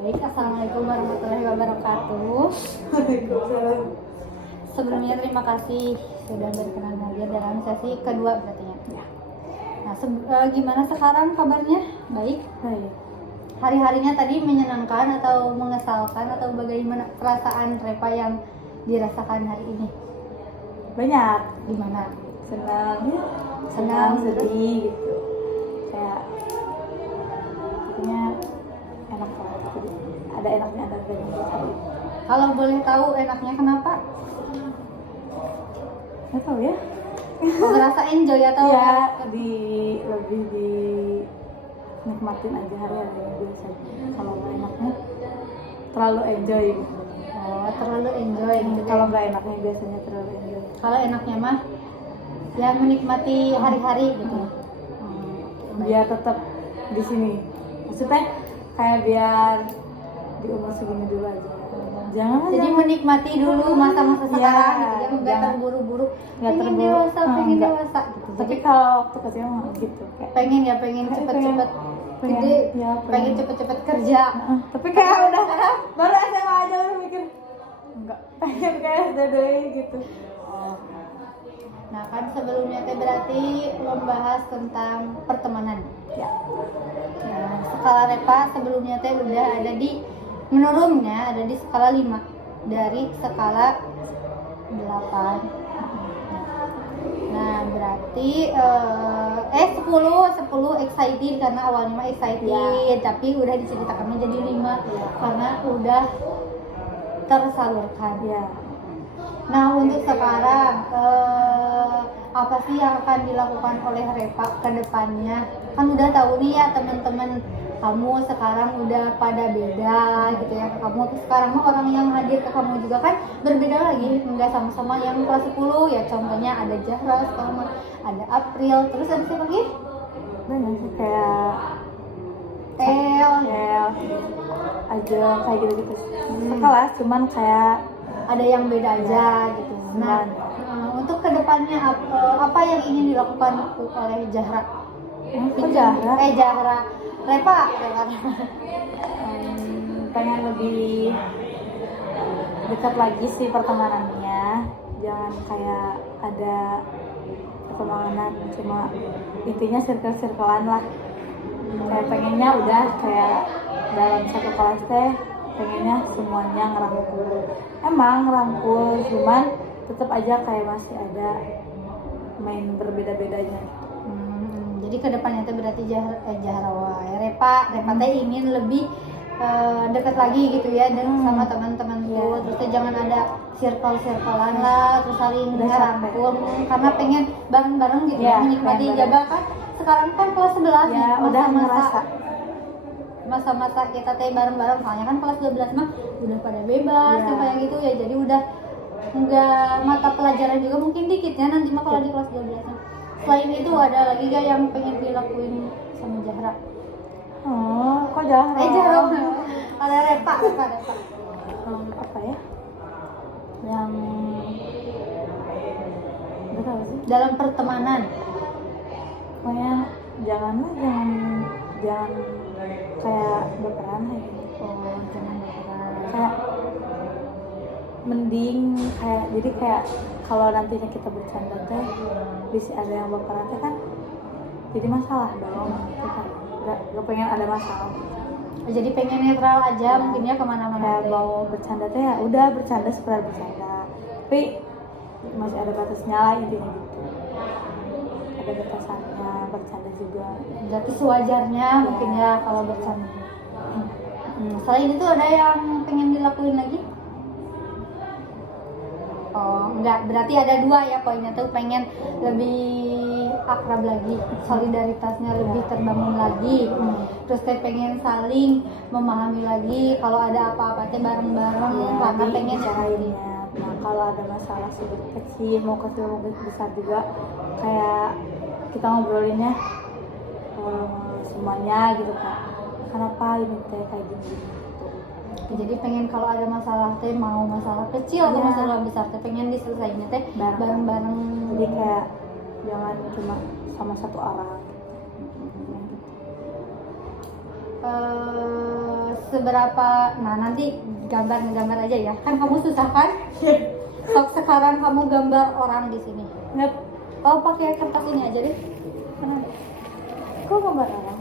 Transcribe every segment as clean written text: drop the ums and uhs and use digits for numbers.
Baik, assalamualaikum warahmatullahi wabarakatuh. Waalaikumsalam. Sebelumnya terima kasih sudah berkenan hadir dalam sesi kedua berarti ya. Nah, gimana sekarang kabarnya? Baik. Baik. Hari-harinya tadi menyenangkan atau mengesalkan atau bagaimana perasaan Repa yang dirasakan hari ini? Banyak. Gimana? Senang, sedih gitu. Kayak pokoknya enak lah. Ada enaknya, ada enggaknya. Kalau boleh tahu enaknya kenapa? Nggak tahu ya. Ngerasa enjoy atau Ya lebih nikmatin aja hari-hari biasanya. Kalau nggak enaknya terlalu enjoy gitu. Oh, terlalu enjoy gitu. Kalau nggak enaknya biasanya terlalu enjoy. Kalau enaknya mah ya menikmati hari-hari gitu. Biar tetap di sini. Maksudnya kayak biar di umur segini dulu aja. Jadi menikmati dulu masa-masa sekarang gitu ya, nggak terburu-buru. Pengen dewasa, pengen dewasa gitu. Tapi kalau waktu kecil mah gitu kayak pengen cepet-cepet gede, pengen cepet-cepet kerja. Tapi kayak udah baru SMA aja udah mikir enggak pengen kayak SD gitu. Nah kan sebelumnya teh berarti membahas tentang pertemanan. Ya. Nah, skala Repa sebelumnya teh udah ada di menurunnya ada di skala 5 dari skala 8. Nah berarti 10 excited karena awalnya mah excited tapi udah diceritakan menjadi 5 karena udah tersalurkan. Ya. Nah untuk sekarang apa sih yang akan dilakukan oleh Repa ke depannya? Kan udah tahu nih ya teman-teman kamu sekarang udah pada beda gitu ya. Kamu sekarang mah orang yang hadir ke kamu juga kan berbeda lagi, nggak sama-sama yang kelas 10 ya. Contohnya ada Zahra sekarang mah, ada April, terus ada siapa lagi? Banyak sih kayak El aja kayak gitu-gitu. Sekelas cuman kayak ada yang beda aja gitu. Nah, untuk kedepannya apa yang ingin dilakukan oleh Zahra? Zahra. Repa. Pengen lebih dekat lagi sih pertemanannya. Jangan kayak ada pertemanan cuma intinya circle-circlean lah. Kayak pengennya udah kayak dalam satu kelas teh pengennya semuanya ngerangkul. Emang ngerangkul cuman tetap aja kayak masih ada main berbeda-bedanya. Jadi kedepannya itu berarti Repa teh ingin lebih dekat lagi gitu ya sama teman-teman tuh. Terus jangan ada circle-circlean lah, terus saling ngerangkul karena pengen bareng-bareng gitu ya, menikmati jaga kan. Sekarang kan kelas 11 ya, udah ngerasa masa-masa kita teh bareng-bareng, soalnya kan kelas 12 mah udah pada bebas kayak gitu ya, jadi udah nggak mata pelajaran juga mungkin dikit ya nanti mah kalau di kelas 12. Selain itu ada lagi gak yang pengen dilakuin sama Zahra? Kok Zahra? Zahra ada Repa. Apa ya? Yang nggak tahu sih. Dalam pertemanan. Pokoknya jangan kayak baperan gitu. Jangan baperan. Kayak mending kayak jadi kayak kalau nantinya kita bercanda teh bisa ada yang baperan teh kan jadi masalah dong. Kita nggak pengen ada masalah. Jadi pengen netral aja mungkin ya kemana-mana. Mau bercanda teh ya udah bercanda sekedar bercanda. Tapi masih ada batasnya lah intinya gitu. Ada batasannya bercanda juga. Berarti sewajarnya mungkin ya kalau bercanda. Selain itu ada yang pengen dilakuin lagi? Oh enggak, berarti ada 2 ya poinnya tuh, pengen lebih akrab lagi, solidaritasnya lebih terbangun lagi, terus teh pengen saling memahami lagi kalau ada apa-apa teh bareng-bareng karena pengen caranya. Nah kalau ada masalah sedikit kecil mau kecil mau besar juga kayak kita ngobrolinnya semuanya gitu kan, kenapa ini teh kayak gini. Jadi pengen kalau ada masalah teh mau masalah kecil atau masalah besar teh pengen diselesaikan teh bareng-bareng. Jadi kayak jangan cuma sama satu arah. seberapa, nah nanti gambar aja ya, kan kamu susah kan? Sok sekarang kamu gambar orang di sini. Nggak, Oh pakai kertas ini aja deh. mana? Kok gambar orang?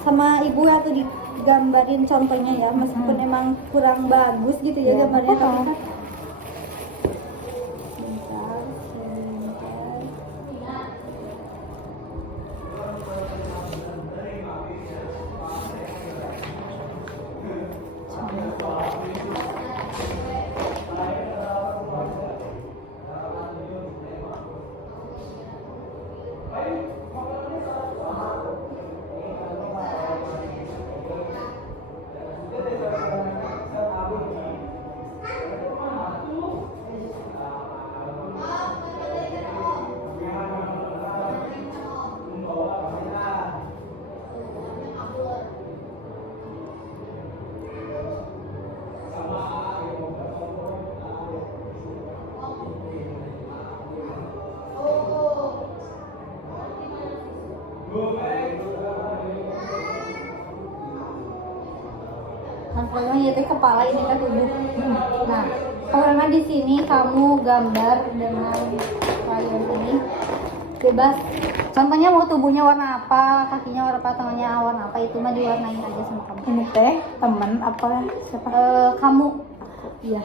Sama ibu atau digambarin contohnya ya, meskipun emang kurang bagus gitu ya, Ya, gambarnya apa-apa. tapi kan. Sebentar, sebentar. Nah, pokoknya itu kepala ini kan tubuh. Nah, karena di sini kamu gambar dengan crayon ini bebas. Contohnya mau tubuhnya warna apa, kakinya warna apa, tangannya warna apa, itu mah diwarnain aja sama kamu. Ini teh temen apa siapa? Kamu, Aku. iya.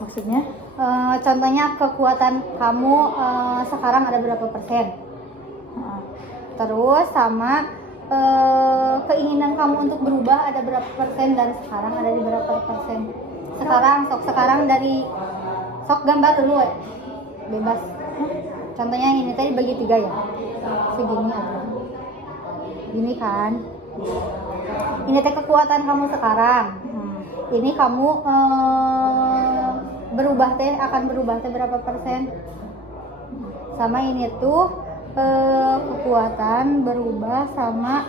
Maksudnya? Contohnya kekuatan kamu sekarang ada berapa persen? Heeh. Terus sama keinginan kamu untuk berubah ada berapa persen dan sekarang ada di berapa persen? Sekarang dari sok gambar dulu ya. Bebas. Contohnya ini tadi bagi 3 ya. Segini aja. Gini kan. Ini teh kekuatan kamu sekarang. Ini kamu akan berubah teh berapa persen? Sama ini tuh kekuatan berubah sama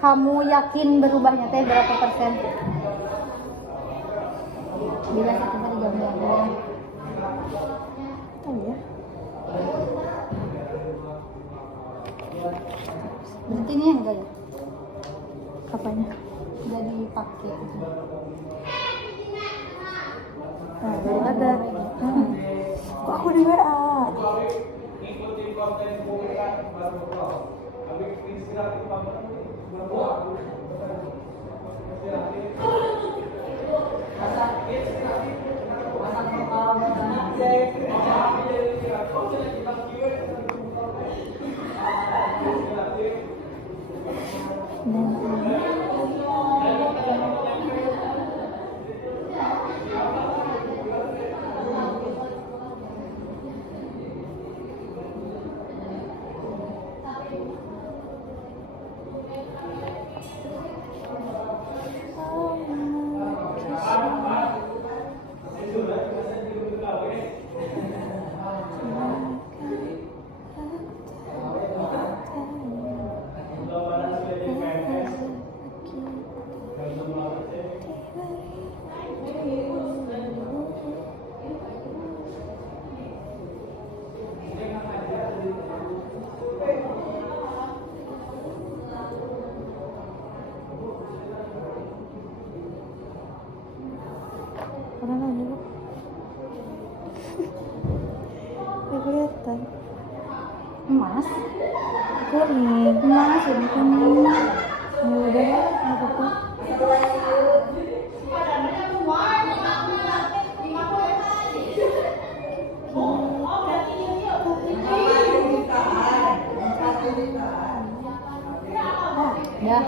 kamu yakin berubahnya teh berapa persen? Bila satu tadi gambarnya. Oh ya. Berarti ini yang enggak ya? Apanya? Udah dipakai. Nah, baru ada. Kok aku di WA? Orang lain dulu. Ya kelihatan. Emas. Kuning. Emas ini kuning. Ya udah ya, nggak apa-apa. Ya.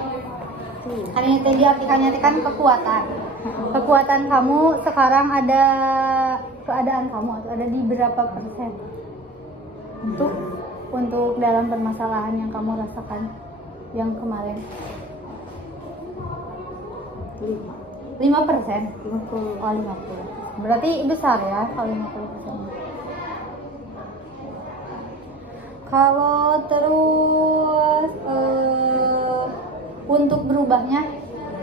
Kan ini tadi artikannya kan kekuatan. Kekuatan kamu sekarang ada, keadaan kamu ada di berapa persen? Untuk dalam permasalahan yang kamu rasakan yang kemarin. 5%? 50. Oh, 50. Berarti besar ya kalau 50%. Kalau terus untuk berubahnya,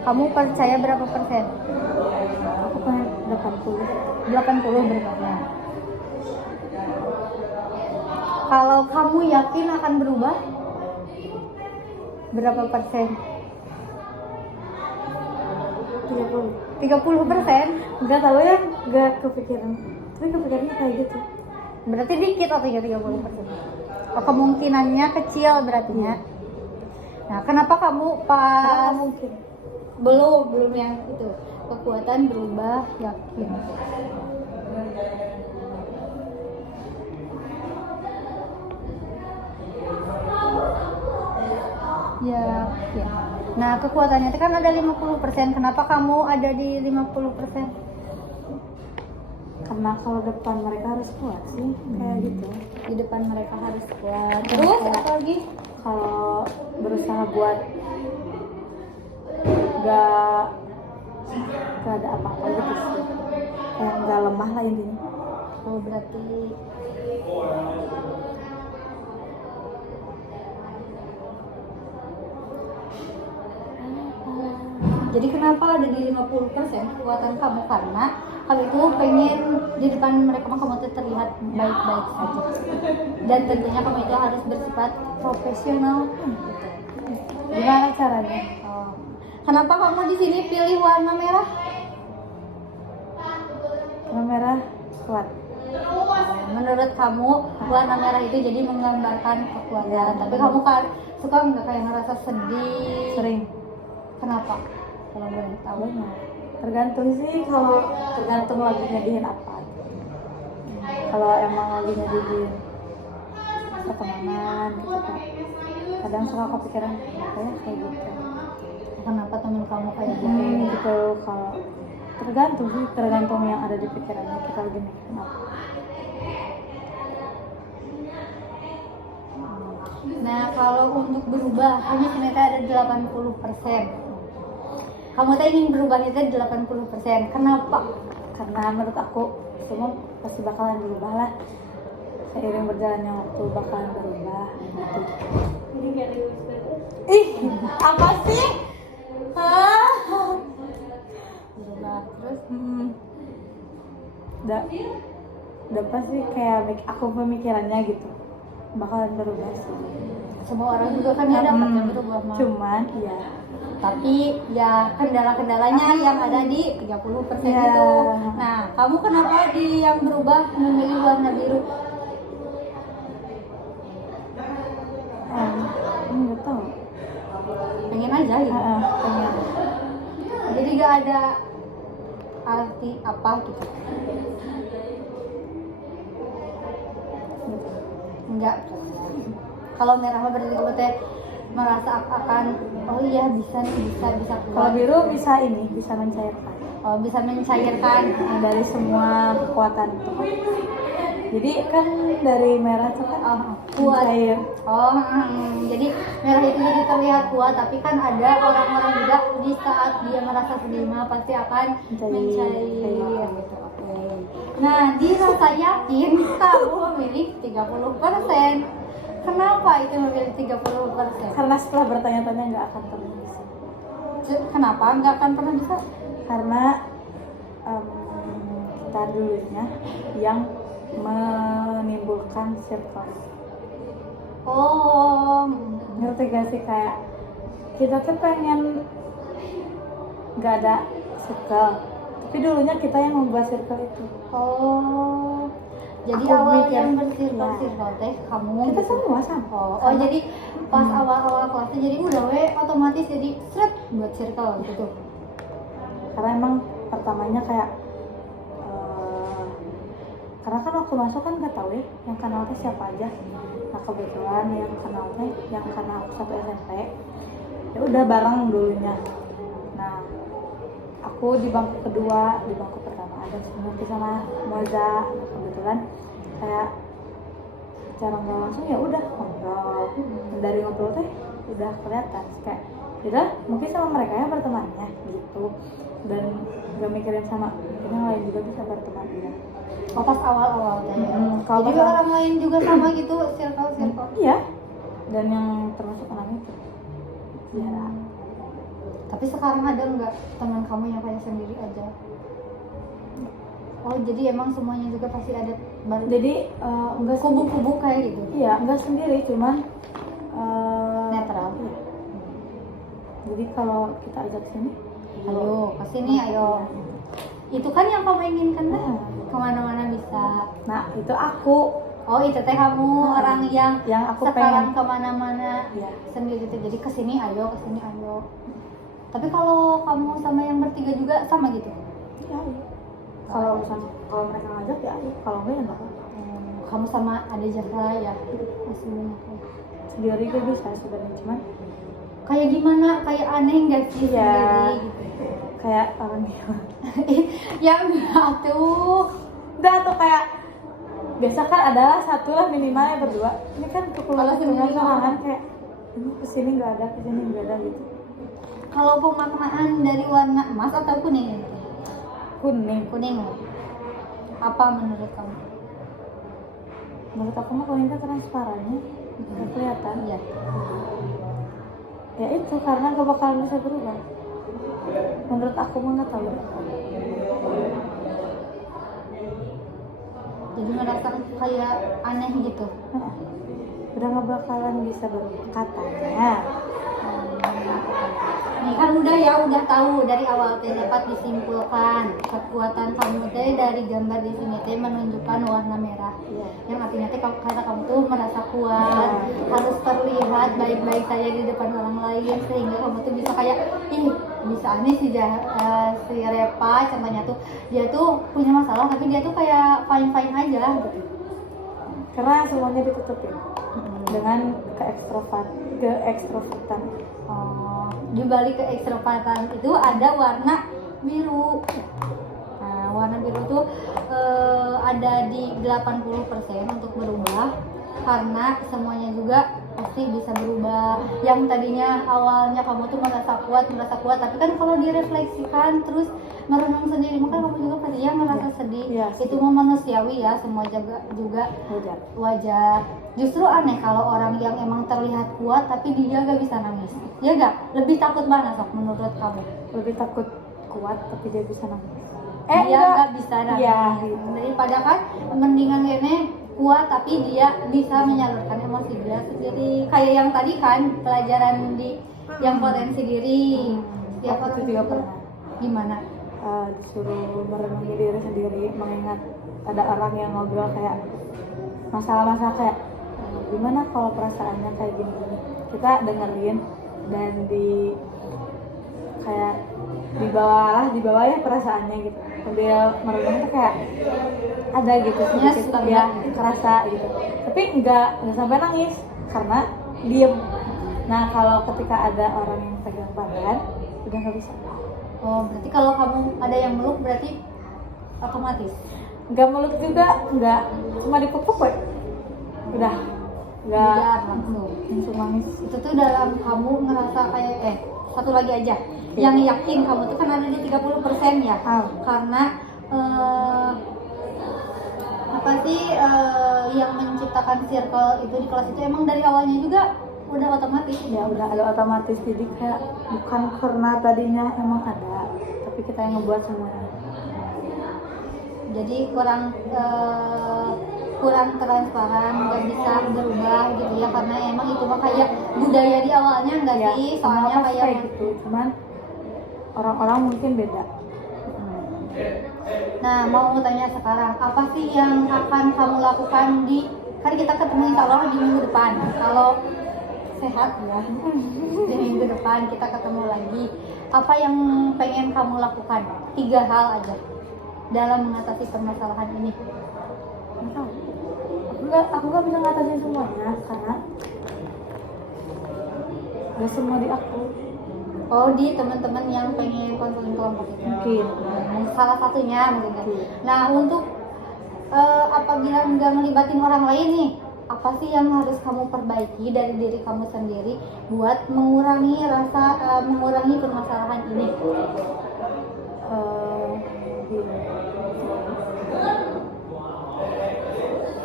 kamu percaya berapa persen? Aku kan 80. 80 berubahnya. Kalau kamu yakin akan berubah, Berapa persen? 30. 30%? Nggak tahu ya, nggak kepikiran. Tapi kepikirannya kayak gitu. Berarti dikit atau 30%? Oh, kemungkinannya kecil berartinya. Nah, kenapa kamu Karena pas mungkin. belum yang itu kekuatan berubah yakin? Yakin. Nah, kekuatannya itu kan ada 50%. Kenapa kamu ada di 50%? Karena kalau depan mereka harus kuat sih, kayak gitu. Di depan mereka harus kuat. Terus apa lagi? Kalau berusaha buat gak ada apa-apa gitu sih, kayak gak lemah lah intinya. Oh, berarti jadi kenapa ada di 50% kekuatan kamu? Karena kamu itu pengen di depan mereka kamu tuh terlihat baik-baik saja. Dan tentunya kamu itu harus bersifat profesional. Gimana caranya? Oh. Kenapa kamu di sini pilih warna merah? Warna merah kuat. Menurut kamu warna merah itu jadi menggambarkan kekuatan. Tapi kamu kan suka nggak kayak ngerasa sedih? Sering. Kenapa? Kalau boleh tahu. Banyak. Tergantung sih, kalau tergantung lagi nyedihin apa. Kalau emang lagi nyedihin pertemanan gitu kan, kadang suka kepikiran apa ya kayak gitu. Kenapa teman kamu kayak gitu? Gitu. Kalau tergantung sih, tergantung yang ada di pikirannya kita lagi mikirin apa. Nah, kalau untuk berubah, kamu ternyata ada 80%. Kamu tuh ingin berubah itu 80%. Kenapa? Karena menurut aku semua pasti bakalan berubah lah. Seiring berjalannya waktu bakalan berubah gitu. Ih, apa sih? Berubah terus. Udah pasti kayak aku pemikirannya gitu bakalan berubah sih. Semua orang juga kan ya dapatnya berubah mah. Cuman ya, Tapi ya kendala-kendalanya yang ada di 30% Ya. itu. Nah, kamu kenapa di yang berubah memilih warna biru? nggak tahu. Pengen aja gitu. Pengen. Jadi gak ada arti apa gitu. Enggak. Kalau merah mah berarti kamu teh merasa akan oh iya bisa nih bisa Kalau keluar. biru bisa bisa mencairkan Bisa mencairkan. dari semua kekuatan itu. Jadi kan dari merah itu kan Kuat. mencair. Jadi merah itu jadi terlihat kuat, tapi kan ada orang-orang juga di saat dia merasa sedih mah pasti akan mencair. Gitu. Oke. Nah, dirasa yakin kamu memilih 30%. Kenapa itu memilih 30%? Karena setelah bertanya-tanya nggak akan pernah bisa. Kenapa nggak akan pernah bisa? Karena kita dulunya yang menimbulkan circle. Oh, Ngerti gak sih, kayak kita tuh pengen nggak ada circle, tapi dulunya kita yang membuat circle itu. oh. Jadi Aku awal mikir, yang ya. bersirkel teh kamu. Kita gitu. semua sama. Oh, jadi pas awal-awal kelasnya jadi udah otomatis jadi seret buat circle gitu. Karena emang pertamanya kayak karena kan waktu masuk kan nggak tahu ya yang kenal teh siapa aja. Nah kebetulan yang kenal teh yang karena aku satu SMP, ya udah bareng dulunya. Nah aku di bangku kedua, di bangku pertama ada Sunuti sama Moza. Nah, kebetulan kayak secara nggak langsung ya udah ngobrol. Dari ngobrol teh udah kelihatan kayak udah mungkin sama mereka ya bertemannya gitu, dan gak mikirin sama yang lain juga bisa berteman ya. Oh, pas awal-awal teh. Kalau Jadi pas- orang lain juga sama gitu circle. Iya, dan yang termasuk anak itu ya. Tapi sekarang ada nggak teman kamu yang kayak sendiri aja? Oh, jadi emang semuanya juga pasti ada baru. Jadi enggak Kubu-kubu kayak gitu. Iya, enggak sendiri, cuman Netral. iya. Jadi kalau kita ajak sini, Ayo, kesini ayo. Itu kan yang kamu inginkan kan? Nah. Kemana-mana bisa. Nah itu aku Oh itu teh kamu orang yang aku sekarang pengen. kemana-mana Iya. sendiri tuh. Jadi kesini ayo, kesini ayo. Tapi kalau kamu sama yang bertiga juga sama gitu? Ya, iya. Kalau mereka ngajak ya ayo, kalau enggak ya enggak apa-apa. Kamu sama Ade Zahra ya? Masih banyak ya. Sendiri gue bisa sebenarnya, cuman Kayak gimana? Kayak aneh nggak sih Iya. sendiri gitu? kayak orang gila. Ya enggak tuh. Udah tuh kayak biasa kan adalah satu lah minimalnya berdua. Ini kan Kalau sendiri kan kayak ini kesini nggak ada, kesini nggak ada gitu. Kalau pemaknaan dari warna emas atau kuning? Kuning. Kuning. Apa menurut kamu? Menurut aku mah kuning kan transparannya nggak kelihatan. Iya. Ya itu karena gak bakalan bisa berubah. Menurut aku mah nggak tahu. Jadi merasa kayak aneh gitu. Heeh. Udah nggak bakalan bisa berubah katanya. Nih kan udah tahu dari awal teh dapat disimpulkan kekuatan kamu teh dari gambar di sini teh menunjukkan warna merah. Iya. Yang artinya teh karena kamu tuh merasa kuat, harus terlihat baik-baik saja di depan orang lain sehingga kamu tuh bisa kayak bisa aneh si Repa contohnya tuh dia tuh punya masalah tapi dia tuh kayak fine aja gitu. Karena semuanya ditutupin dengan keekstrovertan. Oh, di balik keekstrovatan itu ada warna biru. Nah, warna biru tuh ada di 80% untuk berubah karena semuanya juga pasti bisa berubah. Yang tadinya awalnya kamu tuh merasa kuat, tapi kan kalau direfleksikan terus merenung sendiri, maka kamu juga pasti ya merasa sedih. Iya, Itu mah manusiawi ya, semua juga wajar. Justru aneh kalau orang yang emang terlihat kuat tapi dia gak bisa nangis. Ya gak? Lebih takut mana sok menurut kamu? Lebih takut kuat tapi dia bisa nangis. Dia gak bisa nangis. Iya. Daripada kan mendingan ini kuat tapi dia bisa menyalurkan emosi dia sendiri. Kayak yang tadi kan pelajaran di yang potensi diri. Setiap orang itu juga pernah. Gimana? Disuruh merenungi diri sendiri, mengingat ada orang yang ngobrol kayak masalah-masalah kayak gimana kalau perasaannya kayak gini-gini. Kita dengerin dan kayak dibawa ya perasaannya gitu. Sambil merenung tuh kayak ada gitu sedikit ya kerasa gitu. Tapi nggak sampai nangis karena diem. Nah kalau ketika ada orang yang pegang badan udah nggak bisa. Oh, berarti kalau kamu ada yang meluk berarti otomatis. Nggak meluk juga, nggak cuma dipupuk kok. Udah nggak langsung nangis. Itu tuh dalam kamu ngerasa kayak satu lagi aja. Yang yakin kamu tuh kan ada di 30% ya. Karena apa sih yang menciptakan circle itu di kelas itu emang dari awalnya juga udah otomatis. Ya udah ada otomatis, jadi kayak bukan karena tadinya emang ada, tapi kita yang ngebuat semuanya. Jadi kurang transparan, nggak bisa berubah gitu ya, karena emang itu mah kayak budaya di awalnya nggak Ya, sih, soalnya kayak gitu, cuman orang-orang mungkin beda. Nah, mau tanya sekarang, apa sih yang akan kamu lakukan kan kita ketemu insya Allah di minggu depan, kalau sehat ya, di minggu depan kita ketemu lagi. Apa yang pengen kamu lakukan? 3 hal aja dalam mengatasi permasalahan ini. Nggak tahu. Aku nggak bisa ngatasin semuanya karena nggak semua di aku. Oh, di teman-teman yang pengen konseling kelompok itu. Mungkin. Salah satunya mungkin. Nah, untuk apabila nggak ngelibatin orang lain nih, apa sih yang harus kamu perbaiki dari diri kamu sendiri buat mengurangi permasalahan ini?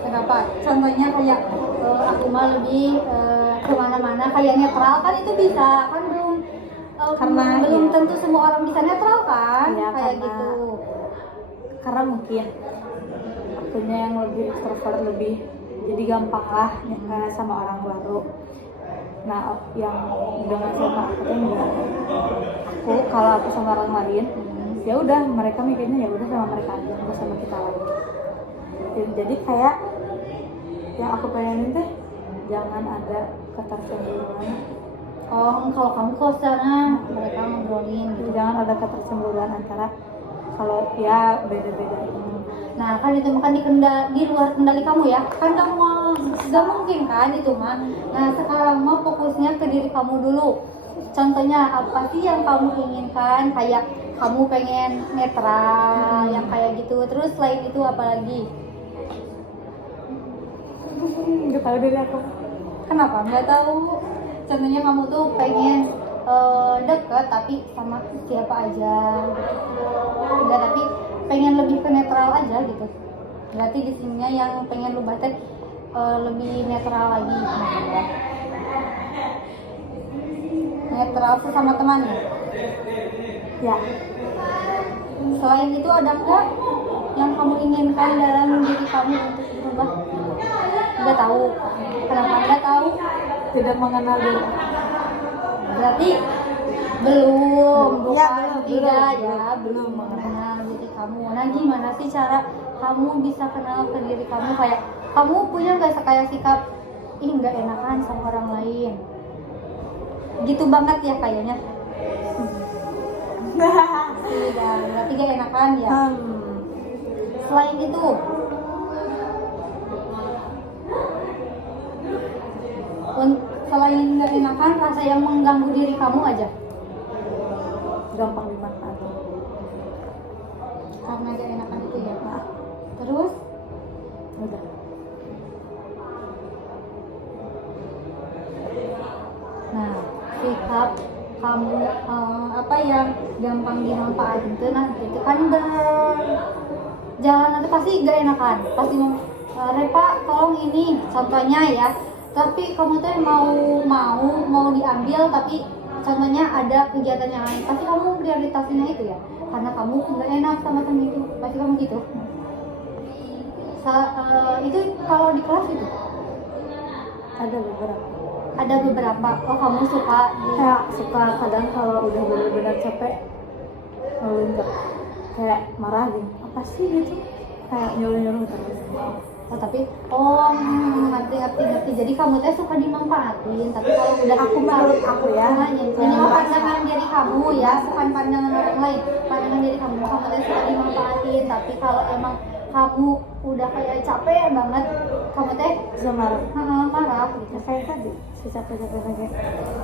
Kenapa? Contohnya kayak aku mah lebih kemana-mana kayak netral kan itu bisa kan belum tentu semua orang bisa netral kan ya, kayak gitu. Karena mungkin akunya yang lebih extrovert lebih jadi gampang lah sama orang baru. Nah yang dengan sama aku tuh enggak, aku kalau aku sama orang lain ya udah mereka mikirnya ya udah sama mereka aja, nggak sama kita lagi. Jadi kayak yang aku pengenin teh jangan ada ketersembunyian. Oh, kalau kamu kok sana mereka ngobrolin gitu. Jangan ada ketersembunyian antara kalau ya beda-beda. Nah kan itu kan di luar kendali kamu ya, kan kamu gak mungkin kan itu mah. Nah sekarang mau fokusnya ke diri kamu dulu. Contohnya apa sih yang kamu inginkan, kayak kamu pengen netral yang kayak gitu. Terus selain itu apa lagi? Nggak tahu dari aku. Kenapa nggak tahu? Contohnya kamu tuh pengen deket tapi sama siapa aja gitu. Enggak, tapi pengen lebih ke netral aja gitu. Berarti di sininya yang pengen lu batet lebih netral lagi. Netral sesama teman Ya, selain itu ada nggak yang kamu inginkan dalam diri kamu untuk berubah? Nggak tahu. Kenapa nggak tahu? tidak mengenal diri. Berarti belum, bukan Ya, tidak belum, ya, belum belum mengenal diri kamu. Nah gimana sih cara kamu bisa kenal ke diri kamu, kayak kamu punya nggak kayak sikap ih nggak enakan sama orang lain gitu banget ya kayaknya. Tidak, berarti gak enakan ya. Selain itu selain nggak enakan, rasa yang mengganggu diri kamu aja gampang dimanfaatin. karena gak enakan itu ya. Terus Udah. nah sikap kamu apa yang gampang dimanfaatin itu, nah itu kan jalan nanti pasti gak enakan, pasti Repa tolong ini contohnya ya, tapi kamu tuh mau diambil, tapi contohnya ada kegiatan yang lain, pasti kamu prioritasinnya itu ya, karena kamu nggak enak sama temen itu, pasti kamu gitu. Itu kalau di kelas itu Ada beberapa. oh kamu suka Kayak suka kadang kalau udah benar-benar capek ngelunjak kayak marah gitu. Apa sih gitu? Kayak nyuruh-nyuruh terus. tapi ngerti. Jadi kamu tuh suka dimanfaatin, tapi kalau udah Aku menurut aku ya. ini mah pandangan diri kamu ya, bukan pandangan orang lain. Pandangan diri kamu tuh suka dimanfaatin, tapi kalau emang kamu udah kayak capek banget, kamu teh marah gitu. Kayak tadi si capek-capek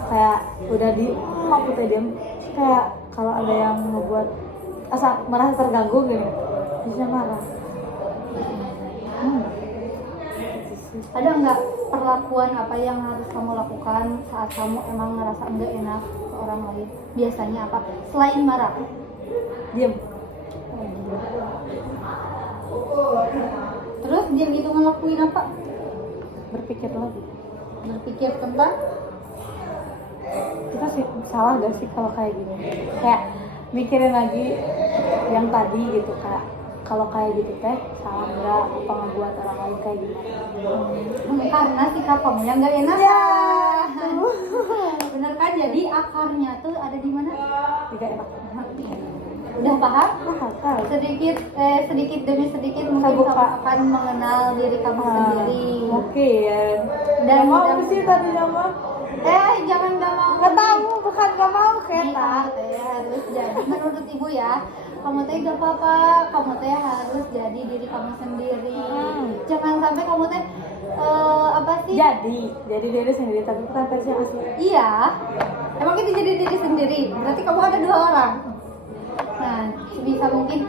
kayak udah di aku teh diam, kayak kalau ada yang ngebuat asa merasa terganggu gitu bisa marah. Ada nggak perlakuan apa yang harus kamu lakukan saat kamu emang ngerasa nggak enak ke orang lain? Biasanya apa? Selain marah? Diam. Terus dia gitu ngelakuin apa? Berpikir lagi. Berpikir tentang Kita sih salah gak sih kalau kayak gini? Kayak mikirin lagi yang tadi gitu, kayak kalau kayak gitu teh salah nggak apa ngebuat orang lain kayak gimana? karena sikap kamu yang nggak enak. Ya. Bener kan? Jadi akarnya tuh ada di mana? Tidak enak. Udah paham? Tahu. Sedikit demi sedikit mungkin Terbuka. kamu akan mengenal diri kamu sendiri. Oke ya. Dan Gak mau mudah- sih tadi sama. Jangan nggak mau. Gak tahu, bukan gak mau Ini kereta. kamu teh harus jadi menurut ibu ya. Kamu teh gak apa-apa. Kamu teh harus jadi diri kamu sendiri. Jangan sampai kamu teh apa sih? Jadi diri sendiri tapi bukan versi yang asli. Iya. Emang kita jadi diri sendiri. Berarti kamu ada dua orang. Nah, bisa mungkin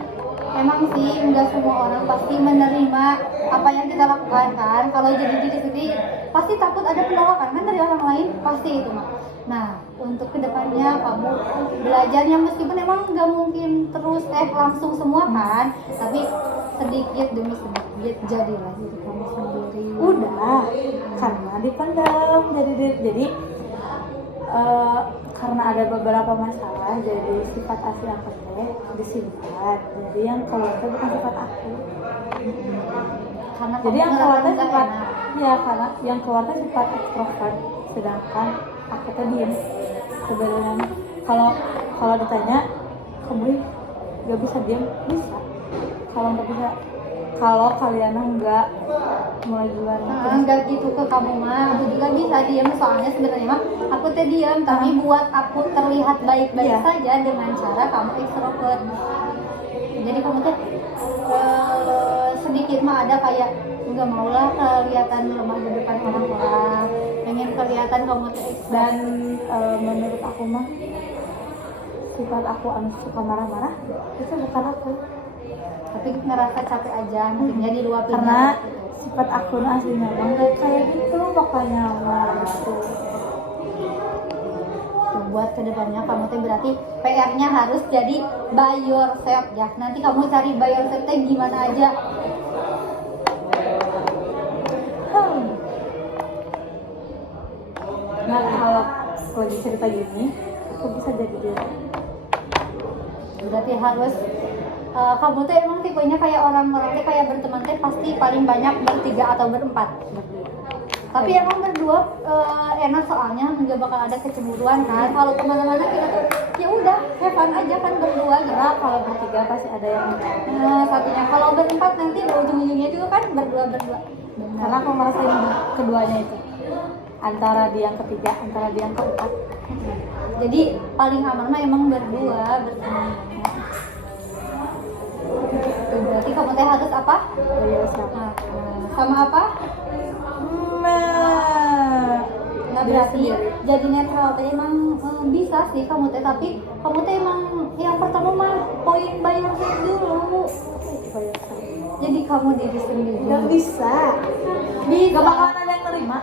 emang sih nggak semua orang pasti menerima apa yang kita lakukan kan. Kalau jadi diri sendiri pasti takut ada penolakan kan dari orang lain, pasti itu mah. Nah, untuk kedepannya kamu belajarnya meskipun emang nggak mungkin terus langsung semua kan, tapi sedikit demi sedikit jadilah diri kamu sendiri. Udah, karena dipendam jadi karena ada beberapa masalah jadi sifat asli aku teh disimpan, jadi yang keluar teh bukan sifat aku. Karena Jadi kamu yang keluar teh ngerasa sifat nggak enak. ya, karena yang keluar teh sifat ekstrovert, sedangkan aku tuh diem sebenarnya. Kalau ditanya kamu gak bisa diem, bisa. Kalau nggak bisa, kalau kalian nggak mulai duluan Enggak gitu ke kamu mah, aku juga bisa diam, soalnya sebenarnya mah aku teh diam, tapi buat aku terlihat baik-baik Iya. saja dengan cara kamu ekstrovert. Jadi kamu teh sedikit mah ada kayak nggak maulah kelihatan lemah di depan orang-orang, pengen kelihatan kamu teh ekstrovert. dan menurut aku mah sifat aku anu suka marah-marah itu bukan aku, Tapi ngerasa capek aja, mungkinnya diluapin karena gitu. sifat aku aslinya banget kayak gitu, makanya mah gitu. Tuh, buat kedepannya kamu teh berarti PR-nya harus jadi by yourself ya. Nanti kamu cari by yourself teh gimana aja. Nah kalau lagi cerita gini aku bisa jadi diri. Berarti harus kamu tuh emang tipenya kayak orang-orang teh kayak berteman teh pasti paling banyak bertiga atau berempat. Tapi emang berdua enak soalnya nggak bakal ada kecemburuan kan. Kalau kemana-mana kita tuh ya udah have fun aja kan berdua gitu. Karena kalau bertiga pasti ada yang Satunya kalau berempat nanti ujung-ujungnya juga kan berdua. karena aku ngerasain keduanya itu, antara dia yang ketiga, antara dia yang keempat. Jadi paling aman mah emang berdua berteman. Tuh, berarti kamu teh harus apa? Dari siapa? Sama apa? Nah berarti jadi netral teh emang bisa sih kamu teh, tapi kamu teh emang yang pertama mah poin bayar dulu. Jadi kamu diri sendiri. Gak bisa. Bisa. Gak bakalan ada yang nerima.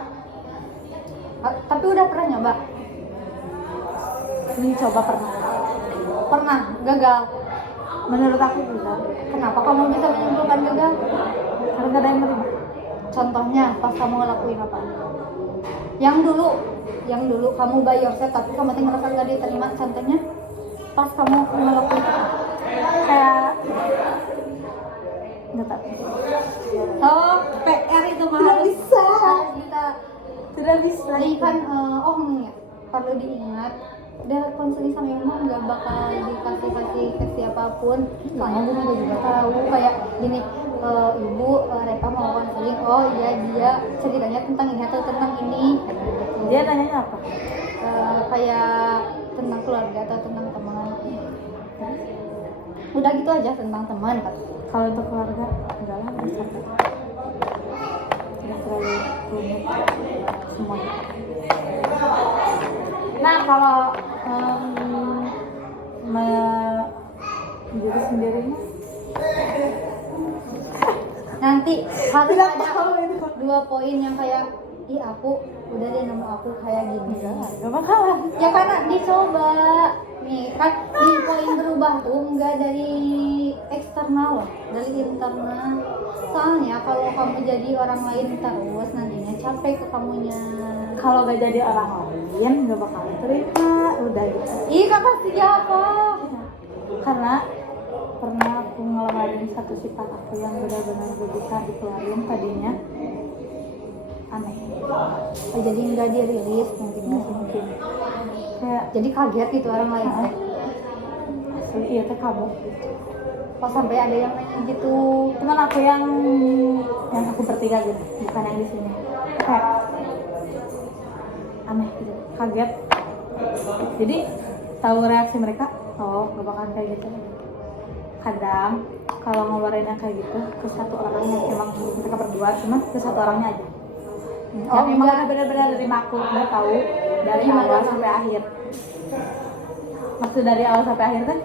Tapi udah pernah nyoba? Ini coba pernah. Pernah gagal. Menurut aku gagal. Kenapa kamu bisa menyimpulkan gagal? Karena gak ada yang nerima. Contohnya pas kamu ngelakuin apa? Yang dulu kamu by yourself tapi kamu teh ngerasa gak diterima. Contohnya pas kamu ngelakuin apa? Kayak nggak tahu. Oh, PR itu mah Tidak harus bisa. kita Tidak bisa. jadi kan ya, perlu diingat udah konseling sama ibu mah nggak bakal dikasih ke siapapun. Soalnya gue juga tahu kayak gini, ibu Reva mau konseling, oh iya dia ceritanya tentang ini atau tentang ini gitu. Dia nanyanya apa? Kayak tentang keluarga atau tentang teman. Udah gitu aja tentang teman kan. Kalau untuk keluarga, enggak lah, udah capek. Tidak terlalu rumit semuanya. Nah, kalau diri sendiri mah Nanti harus tidak ada tahu itu. 2 poin yang kayak ih aku udah deh nemu aku kayak gini. Gak bakalan. Ya karena dicoba nih kan di poin berubah tuh enggak dari eksternal loh, dari internal. Soalnya kalau kamu jadi orang lain terus nantinya capek ke kamunya. Kalau gak jadi orang lain gak bakalan terima, udah gitu. Ih kakak siapa? Karena pernah aku ngelawarin satu sifat aku yang benar-benar gak bisa dikeluarin tadinya. Aneh. Jadi enggak dirilis mungkin nggak sih? Mungkin kayak Jadi kaget gitu orang lain. asli iya teh kamu. Pas sampai ada yang nanya gitu. Cuman aku yang aku bertiga gitu, bukan yang di sini. Kayak aneh gitu, kaget. Jadi tahu reaksi mereka, oh gak bakalan kayak gitu. Kadang kalau ngeluarin yang kayak gitu ke satu orang yang emang mereka berdua, cuman ke satu orangnya aja. Oh, Yang emang enggak. benar-benar dari aku udah tahu dari Gimana? awal sampai akhir. Maksud dari awal sampai akhir kan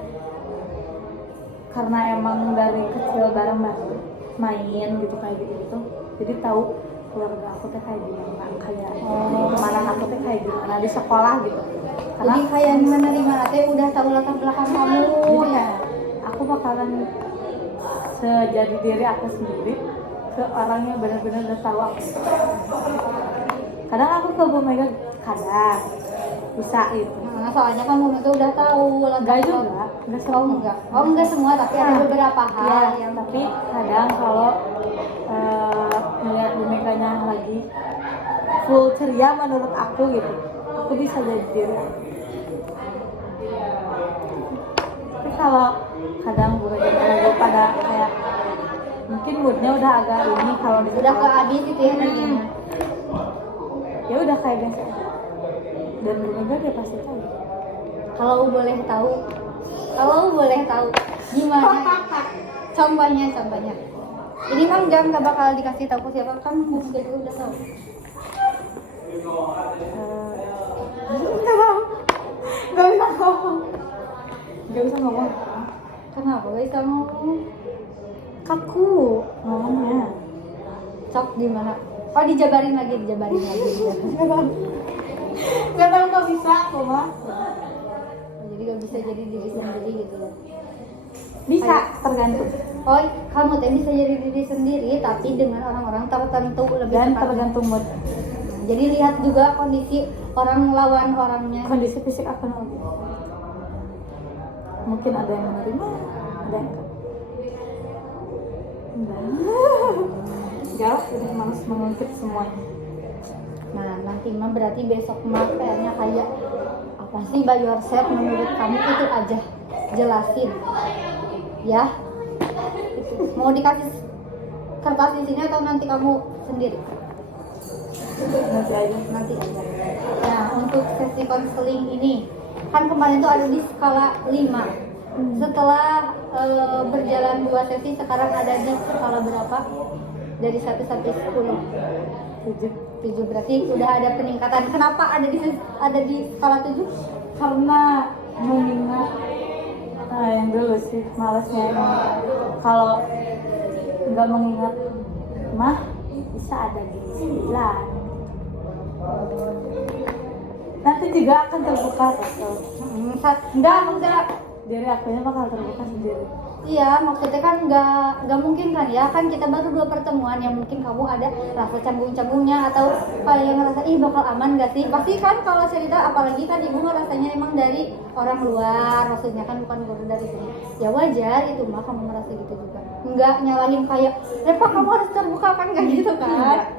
karena emang dari kecil bareng-bareng main gitu kayak gitu, jadi tahu keluarga aku tuh kayak gimana, kayak pertemanan aku tuh kayak gimana di sekolah gitu. Karena Jadi kayak menerima teh udah tahu latar belakang kamu jadi ya. aku bakalan sejadi diri aku sendiri ke orang yang benar-benar udah tahu aku. Kadang aku ke Bu Mega, kadang bisa gitu. Nah, soalnya kamu itu udah tahu latar Enggak belakang. juga, enggak Oh semua. enggak. Oh enggak semua tapi ada beberapa hal Ya, yang tapi kadang kalau melihat Bu Meganya lagi full ceria menurut aku gitu, aku bisa jadi diri aku. Tapi kalau kadang burunya lagi pada kayak mungkin moodnya udah agak ini, kalau di Udah sekolah kehabis gitu ya energinya. ya udah kayak biasa aja. Dan bener dia pasti tahu. Kalau boleh tahu gimana contohnya ini kan nggak bakal dikasih tahu ke siapa, kan mungkin udah tahu. Nggak bisa ngomong. Kenapa gak bisa ngomong? Kaku ngomongnya. Sok di mana? Oh, dijabarin lagi. Nggak tahu nggak bisa kok mah. Jadi gak bisa jadi diri sendiri gitu ya. Bisa tergantung. Oh, kamu teh bisa jadi diri sendiri tapi dengan orang-orang tertentu lebih Dan tepatnya. tergantung mood. Jadi lihat juga kondisi orang lawan orangnya. Kondisi fisik aku lagi. Mungkin ada yang menerima, ada yang enggak, udah males mengungkit semuanya. Nah, nanti mah berarti besok mah PR-nya kayak apa sih by yourself menurut kamu, itu aja jelasin. Ya. Itu. Mau dikasih kertas di sini atau nanti kamu sendiri? Nanti aja. Nah, untuk sesi konseling ini kan kemarin tuh ada di skala 5. Setelah berjalan 2 sesi, sekarang ada di skala berapa? Dari 1 sampai 10. 7 berarti udah ada peningkatan. Kenapa ada di skala 7? Karena mengingat yang dulu sih malesnya emang kalau nggak mengingat mah bisa ada di 9. Nanti juga akan terbuka tuh. Enggak. Diri akunya bakal terbuka sendiri. Iya, maksudnya kan nggak mungkin kan ya, kan kita baru 2 pertemuan, yang mungkin kamu ada rasa canggung-canggungnya atau kayak ngerasa bakal aman gak sih? Pasti kan kalau cerita, apalagi kan ibu ngerasanya emang dari orang luar, maksudnya kan bukan guru dari sini. Ya wajar itu mah kamu merasa gitu juga. Nggak nyalahin kayak, Repa kamu harus terbuka kan, kayak gitu kan?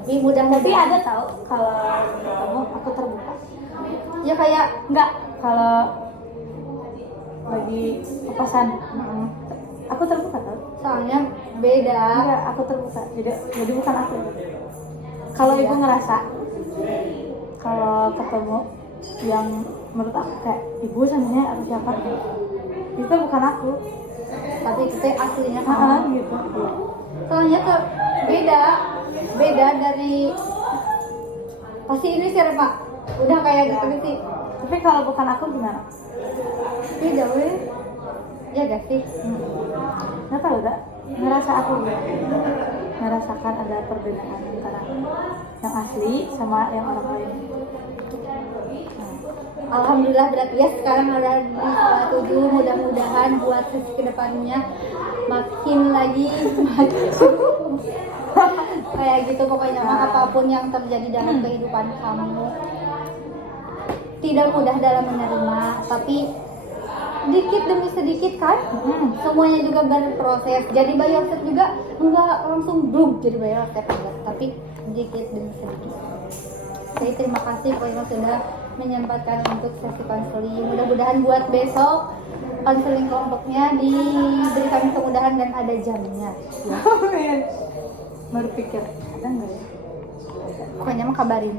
Tapi Tapi ada tahu kalau kamu aku terbuka. ya kayak Enggak, kalau lagi papasan aku terbuka tau. soalnya beda. Enggak, aku terbuka. Jadi bukan aku. Kalau ibu ngerasa kalau ketemu yang menurut aku kayak ibu sebenarnya atau siapa, itu bukan aku. Tapi itu aslinya kamu. Gitu. Soalnya tuh beda dari pasti ini siapa Pak? Udah kayak gitu sih. Tapi kalau bukan aku gimana? Beda weh. Ya gak sih? Nggak tahu gak? Ngerasa aku gitu. Merasakan ada perbedaan antara yang asli sama yang orang lain. Alhamdulillah berarti ya sekarang ada di skala 7. Mudah-mudahan buat sesi kedepannya makin lagi maju. Kayak gitu pokoknya mah, apapun yang terjadi dalam kehidupan kamu tidak mudah dalam menerima, tapi sedikit demi sedikit kan, semuanya juga berproses. Jadi by yourself juga enggak langsung boom jadi by yourself enggak, tapi sedikit demi sedikit. Saya terima kasih pokoknya sudah menyempatkan untuk sesi konseling. Mudah-mudahan buat besok konseling kelompoknya diberikan kemudahan dan ada jamnya. Baru pikir ada nggak ya? Pokoknya mah kabarin.